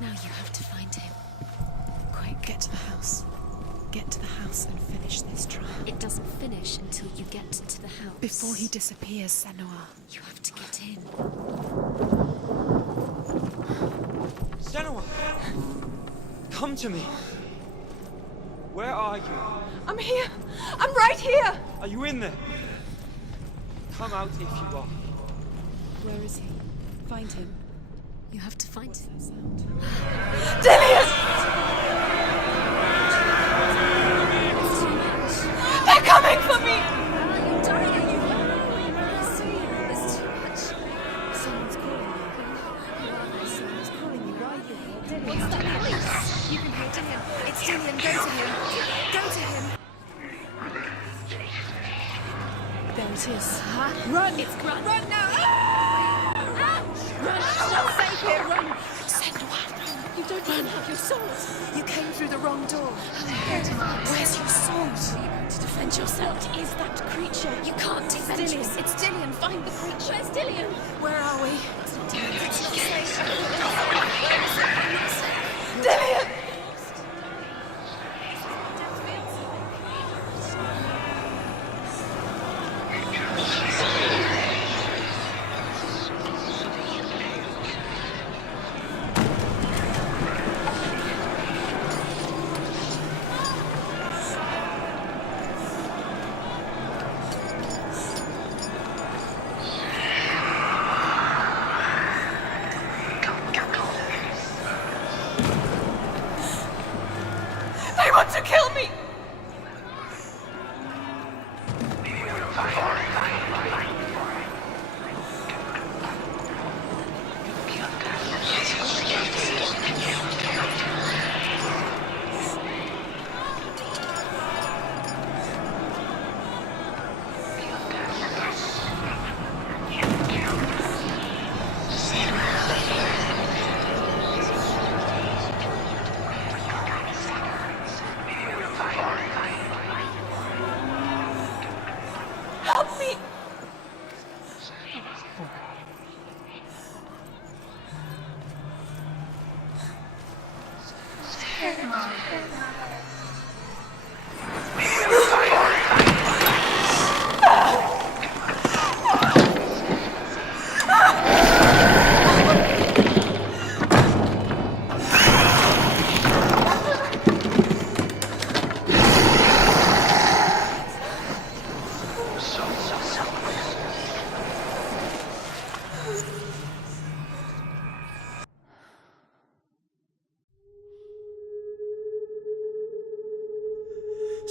Now you have to find him. Quick, get to the house. Get to the house and finish this trial. It doesn't finish until you get to the house. Before he disappears, Senua. You have to get in. Senua! Come to me! Where are you? I'm here! I'm right here! Are you in there? Come out if you are. Where is he? Find him. You have to find him. Dillian! It's too late. What's that voice? You can hear Dillian. It's Dillian. Go to him. Go to him. There it is. Run! It's Gran. Run now! Run! It's not safe here. Run! Senua, run! You don't even have your sword. You came through the wrong door. Where's your sword? Are you going to defend yourself? What is that creature? You can't defend yourself. It's Dillian. Find the creature. Where's Dillian? Where are we? It's not Dillian. It's not safe. Where is it? I'm not safe. Dillian! They want to kill me! Help me!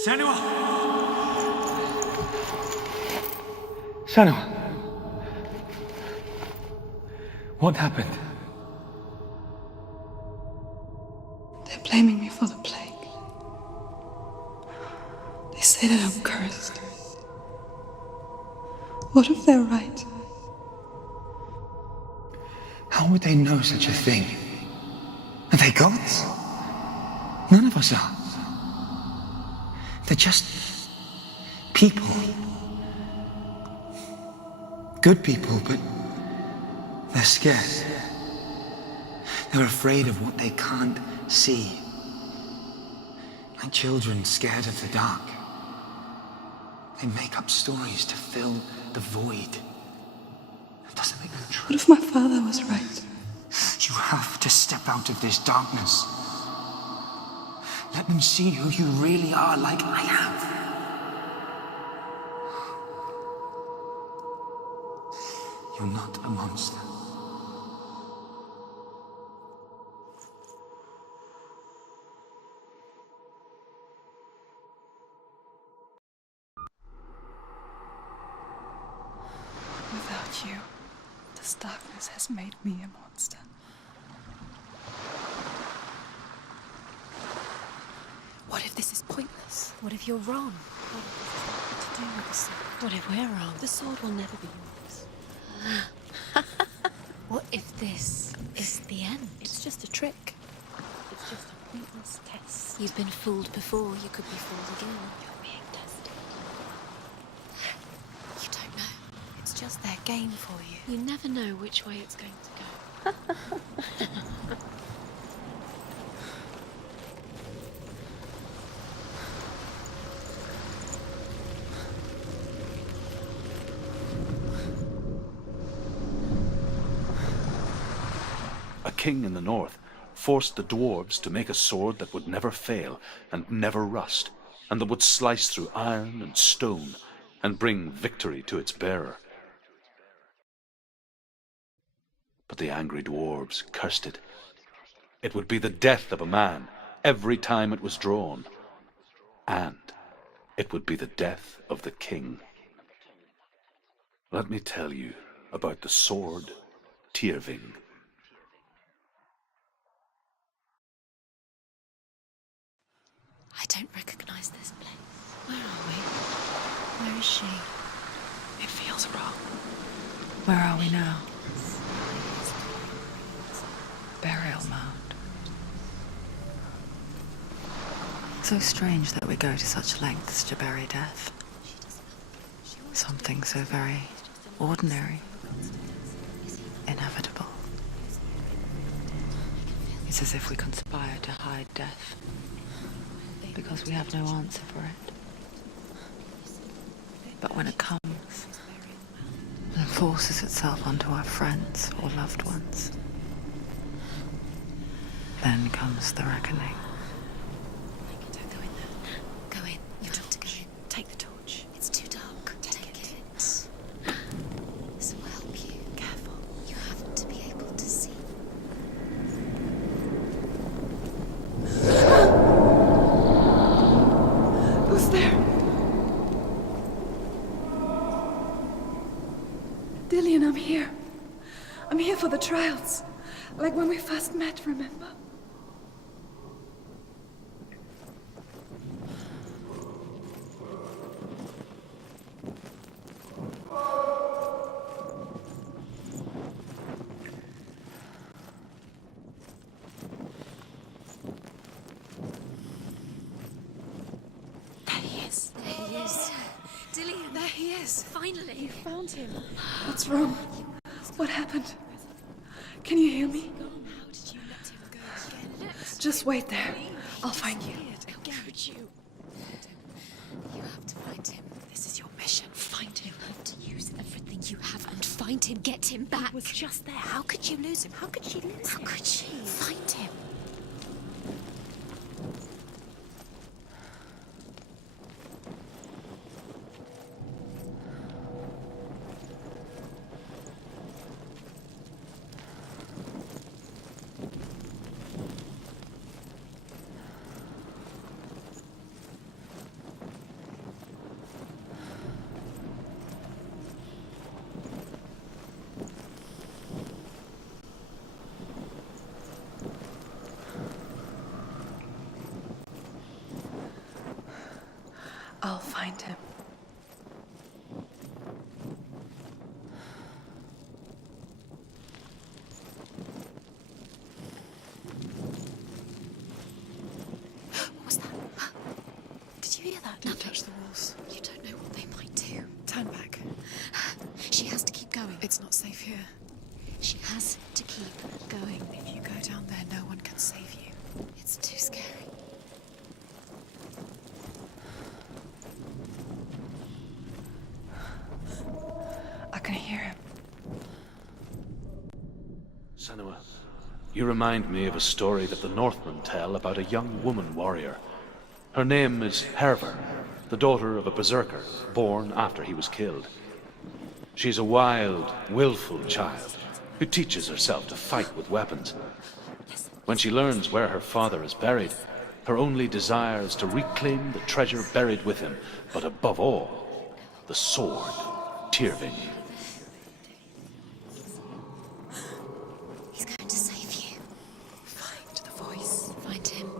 Senua! Senua! What happened? They're blaming me for the plague. They say that I'm cursed. What if they're right? How would they know such a thing? Are they gods? None of us are. They're just people. Good people, but they're scared. They're afraid of what they can't see. Like children scared of the dark. They make up stories to fill the void. It doesn't make them true. What if my father was right? You have to step out of this darkness. Let them see who you really are, like I have. You're not a monster. Without you, this darkness has made me a monster. What if this is pointless? What if you're wrong? What if this has nothing to do with the sword? What if we're wrong? The sword will never be yours. What if this is the end? It's just a trick. It's just a pointless test. You've been fooled before. You could be fooled again. You're being tested. You don't know. It's just their game for you. You never know which way it's going to go. A king in the north forced the dwarves to make a sword that would never fail and never rust, and that would slice through iron and stone and bring victory to its bearer. But the angry dwarves cursed it. It would be the death of a man every time it was drawn, and it would be the death of the king. Let me tell you about the sword Tyrving. I don't recognize this place. Where are we? Where is she? It feels wrong. Where are we now? Burial mound. So strange that we go to such lengths to bury death. Something so very ordinary, inevitable. It's as if we conspire to hide death, because we have no answer for it. But when it comes and forces itself onto our friends or loved ones, then comes the reckoning. Don't go in there. Go in. You have to go in. Take the torch. It's too dark. Take it. This will help you. Careful. You have to be able to see. Who's there? Dillian, I'm here. I'm here for the trials. Like when we first met, remember? There he is. There he is. Dillian. There he is. Finally. You found him. What's wrong? What happened? Can you hear me? How did you let him go again? Just wait there. I'll find you. How could you? You have to find him. This is your mission. Find him. You have to use everything you have and find him. Get him back. He was just there. How could you lose him? How could she lose him? How could she? Find him. I'll find him. What was that? Did you hear that? Don't touch the walls. You don't know what they might do. Turn back. She has to keep going. It's not safe here. She has to keep going. If you go down there, no one can save you. It's too scary. I can hear him. Senua, you remind me of a story that the Northmen tell about a young woman warrior. Her name is Herver, the daughter of a berserker, born after he was killed. She's a wild, willful child who teaches herself to fight with weapons. When she learns where her father is buried, her only desire is to reclaim the treasure buried with him, but above all, the sword, Tyrving. He's going to save you. Find the voice. Find him.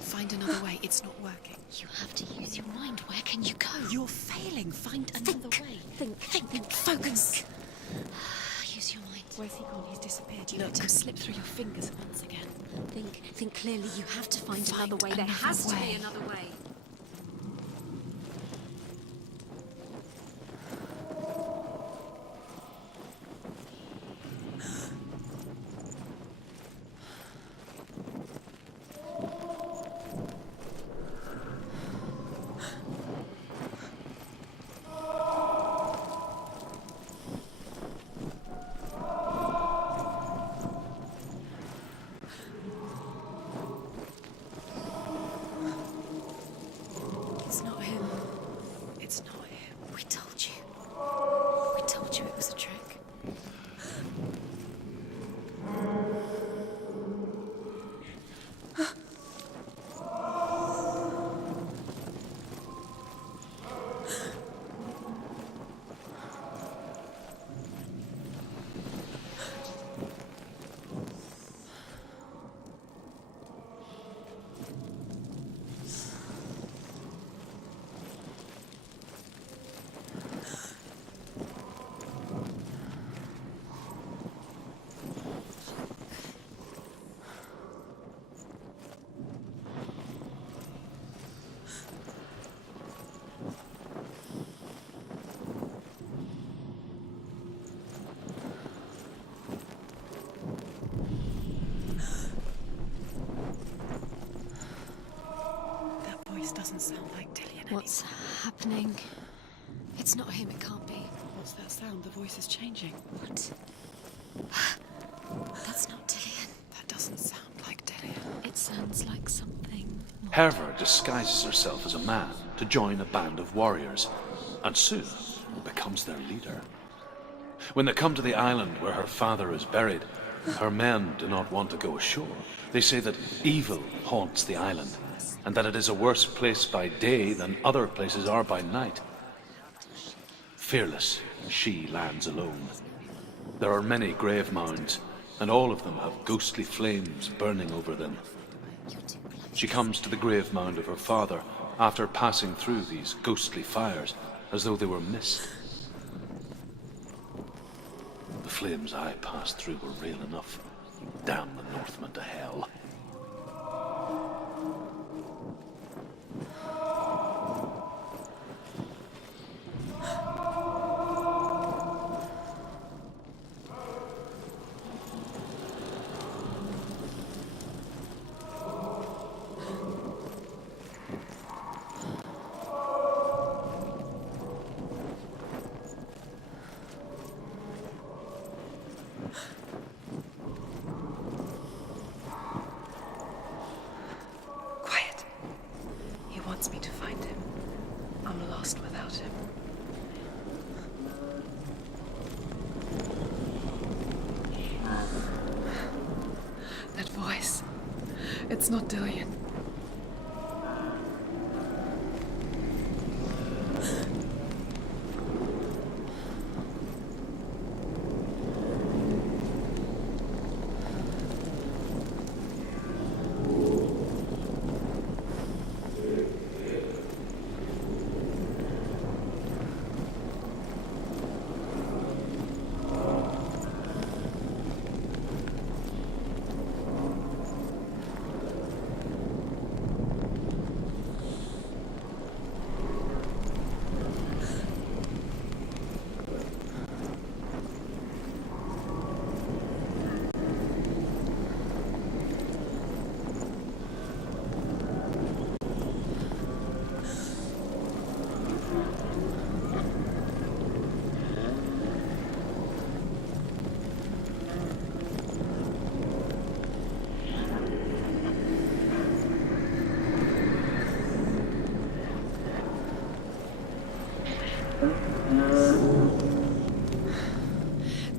Find another way. It's not working. You have to use your mind. Where can you go? You're failing. Find another way. Think. Focus. Use your mind. Where's he gone? He's disappeared. You Look. let him slip through your fingers once again. Think clearly. You have to find another way. There another has to be way. another way. doesn't sound like Dillion. What's happening? It's not him, it can't be. What's that sound? The voice is changing. What? That's not Dillion. That doesn't sound like Dillion. It sounds like something more. Herva disguises herself as a man to join a band of warriors, and soon becomes their leader. When they come to the island where her father is buried, her men do not want to go ashore. They say that evil haunts the island, and that it is a worse place by day than other places are by night. Fearless, she lands alone. There are many grave mounds, and all of them have ghostly flames burning over them. She comes to the grave mound of her father after passing through these ghostly fires, as though they were mist. The flames I passed through were real enough. Damn the Northmen to hell. Quiet. He wants me to find him. I'm lost without him. That voice. It's not Dillion.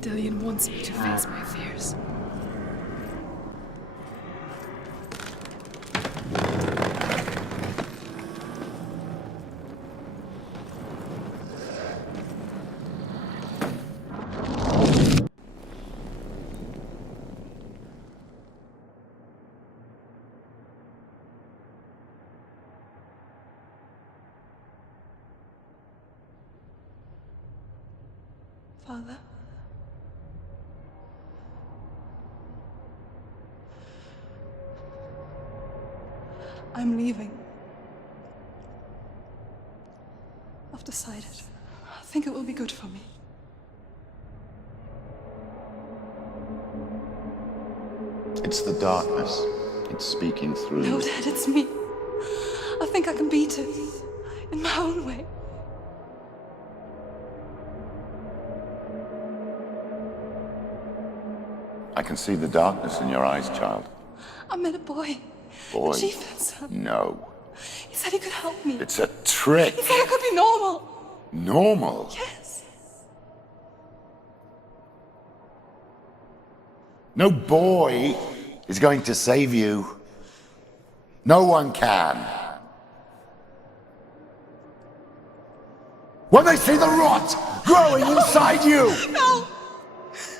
Dillion wants me to face my fears. Father? I'm leaving. I've decided. I think it will be good for me. It's the darkness. It's speaking through No, you. Dad, it's me. I think I can beat it. In my own way. I can see the darkness in your eyes, child. I met a boy. Boy. The chieftain's son. No. He said he could help me. It's a trick. He said I could be normal. Normal? Yes. No boy is going to save you. No one can. When they see the rot growing inside you, No!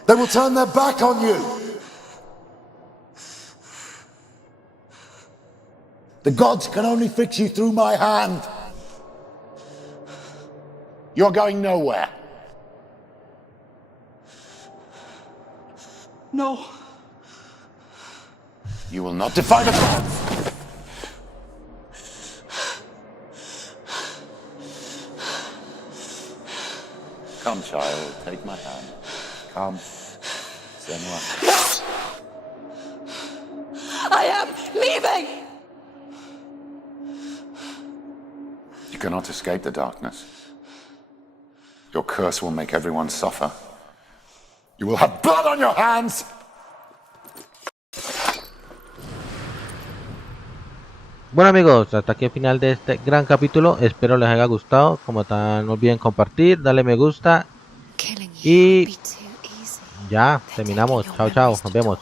they will turn their back on you. The gods can only fix you through my hand. You're going nowhere. No. You will not defy the gods. Come, child, take my hand. Come. Senuas. I am leaving! cannot escape the darkness. Your curse will make everyone suffer. You will have blood on your hands! Bueno amigos, hasta aquí el final de este gran capítulo, espero les haya gustado, como tal no olviden compartir, darle me gusta y ya terminamos, chao chao, nos vemos.